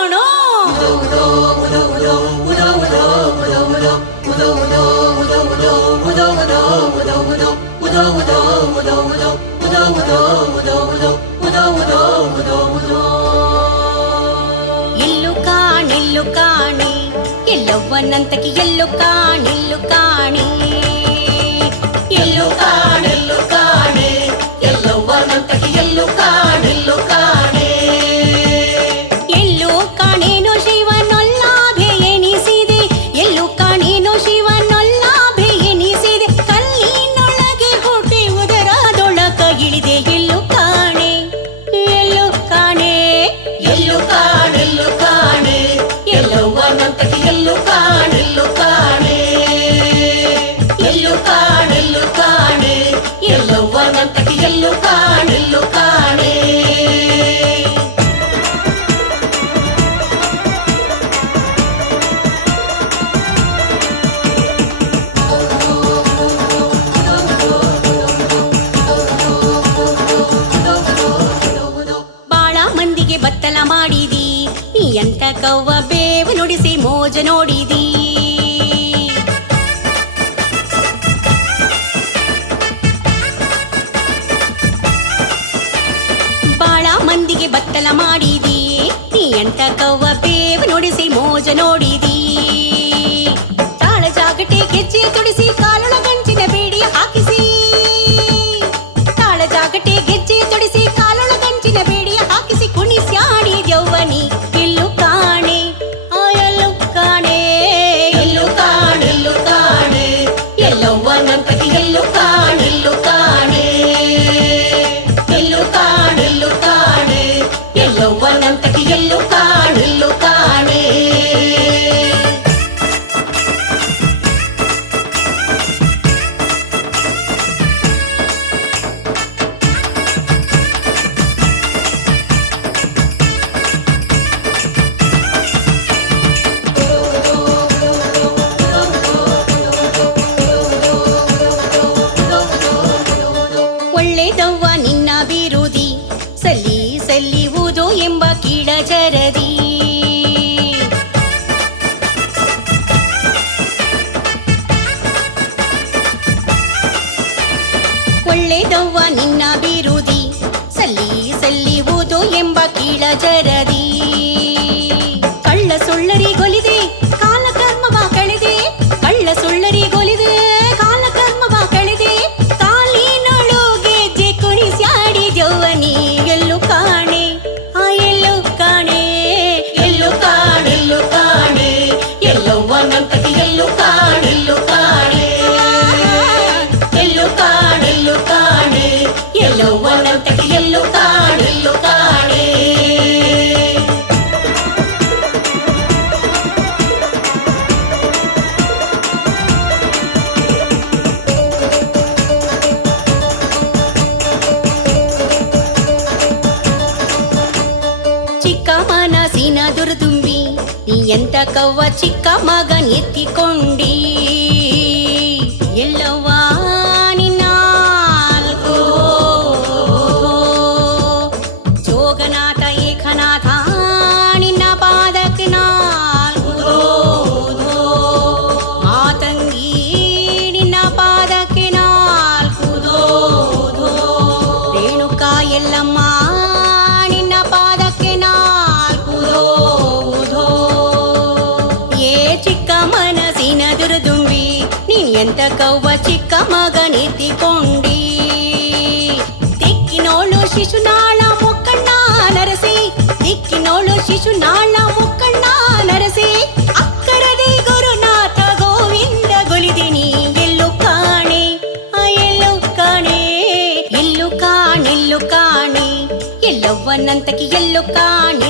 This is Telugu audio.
no, no. ఇల్లు కాణిల్లు కాణి ఇల్లవ్వనంతకి ఇల్లు కాణిల్లు కాణి ఇల్లు కాణిల్లు కాణి ఎల్లవ్వనంతకి ఇల్లు కాణి ಕವ್ವ ಬೇವು ನುಡಿಸಿ ಮೋಜ ನೋಡಿದೀ. ಬಾಳ ಮಂದಿಗೆ ಬತ್ತಲ ಮಾಡಿದಿ. ನೀ ಎಂಟ ಕವ್ವ ಬೇವು ನುಡಿಸಿ ಮೋಜ ನೋಡಿ ಸೆಳೆದವ್ವ ನಿನ್ನ ಬಿರುದಿ ಸಲ್ಲಿ ಸಲ್ಲಿವುದು ಎಂಬ ಕೀಳಜರದಿ. ಒಳ್ಳೆದವ್ವ ನಿನ್ನ ಬಿರುದಿ ಸಲ್ಲಿ ಸಲ್ಲಿವುದು ಎಂಬ ಕೀಳಜರದಿ. ಚಿಕ್ಕ ಮನಸಿನ ದುರ್ದುಂಬಿ ಎಂತ ಕವ್ವ ಚಿಕ್ಕ ಮಗನ್ ಎತ್ತಿಕೊಂಡಿ ಎಂತ ಕವ್ವ ಚಿಕ್ಕ ಮಗನಿತಿಕೊಂಡಿ ದಿಕ್ಕಿನೋಳು ಶಿಶುನಾಳ ಮುಕ್ಕಣ್ಣ ನರಸಿ ದಿಕ್ಕಿನೋಳು ಶಿಶುನಾಳ ಮುಕ್ಕಣ್ಣ ನರಸಿ ಅಕ್ಕರದಿ ಗುರುನಾಥ ಗೋವಿಂದ ಗೊಲಿದಿನಿ ಎಲ್ಲು ಕಾಣೆ ಎಲ್ಲು ಕಾಣೆ ಇಲ್ಲು ಕಾಣಿಲ್ಲು ಕಾಣೆ ಎಲ್ಲವ್ವನಂತಕಿ ಎಲ್ಲು ಕಾಣೆ